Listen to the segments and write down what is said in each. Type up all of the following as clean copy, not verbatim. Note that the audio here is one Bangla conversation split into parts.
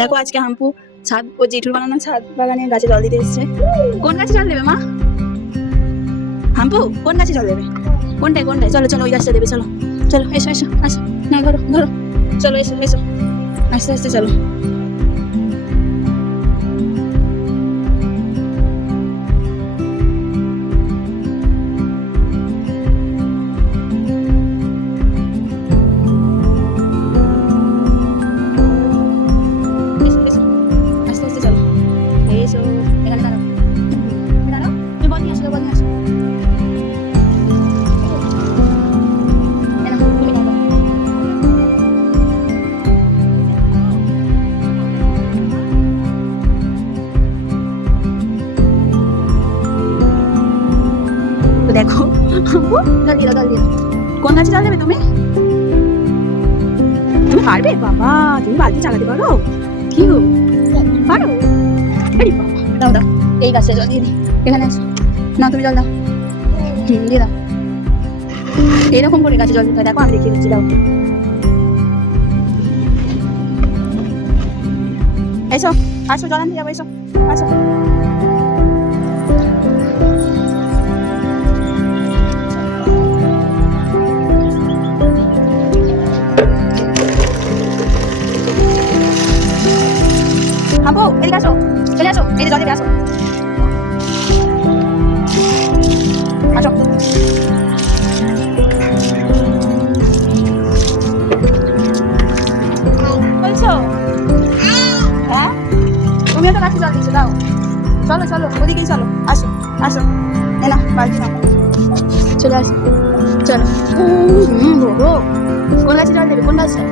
দেখো আজকে হাম্পু ছাদ ও জেঠুর বানানো ছাদ বাগানে গাছে জল দিতে এসেছে। কোন গাছে জল দেবে মা? হাম্পু কোন গাছে জল দেবে? কোনটায় কোনটায়? চলো চলো ওই গাছটা দেবে। চলো চলো এসো এসো আসো, না ধরো ধরো, চলো এসো এসো, আস্তে আস্তে চলো। এসো এসো, আস্তে আস্তে চলো। এসো এখানে দাঁড়াও, দাঁড়াও, তুমি বল নিয়ে আসো, বল নিয়ে আসো। এনাও, তুমি দাঁড়াও। তো দেখো হাম্পু জল দিয়ে দাও, জল দিয়ে দাও। কোন গাছে জল দেবে তুমি? তুমি পারবে? বাবা তুমি বালতি চালাতে পারো? কি গো পারো? আরে বাবা, দাও দাও, এই গাছে জল দিয়ে দিই। এখানে আসো, না তুমি জল দাও। দিয়ে দাও। এরকম করে গাছে জল দিতে হয়, দেখো আমি দেখিয়ে দিচ্ছি। দাও, এসো আসো, জল আনতে যাবো, এসো আসো। হাম্পু এদিকে আসো, চলে আসো, এই যে জল দিতে আসো, আসো। বলছো হ্যাঁ, তুমিও তো গাছে জল দিচ্ছো, দাও। চলো চলো ওদিকেই চলো, আসো আসো, এ না বালতি নাও, চলে আসো চলো। বাবা, কোন গাছে জল দেবে? কোন গাছটা?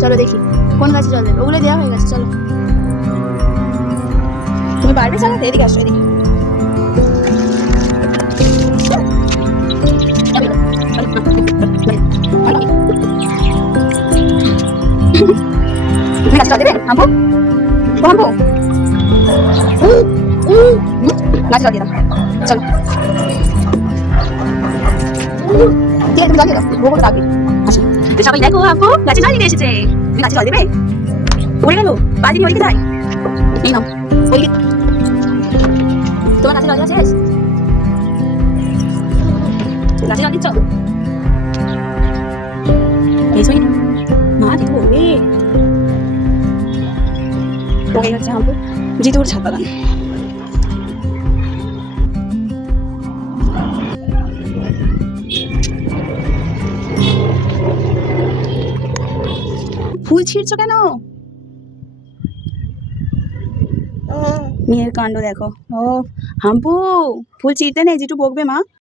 চলো দেখি কোন গাছে জল দেবে। ওগুলো দেওয়া হয়ে গেছে, চলো। তুমি পারবে চালাতে? এদিকে আসো, এদিকে। তুমি গাছে জল দেবে হাম্পু? ও হাম্পু, গাছে জল দিয়ে দাও, চলো। দিয়ে তুমি জল দিয়ে দাও, বউ থাকবে। আসো তো সবাই দেখো, হাম্পু গাছে জল দিতে এসেছে। তুমি গাছে জল দেবে? পড়ে গেল বালতি নিয়ে ওইদিকে যাই। এই নাও, ওইদিকে। তোমার গাছে জল দেওয়া শেষ? গাছে জল দিচ্ছ? এই শুনি মা দিদি বলবে। এই হচ্ছে হাম্পু জিতুর ছাদ বাগান। ফুল ছিঁড়ছো কেন? মেয়ের কাণ্ড দেখো। ও হাম্পু, ফুল ছিঁড়তে নেই, জিটু বকবে মা।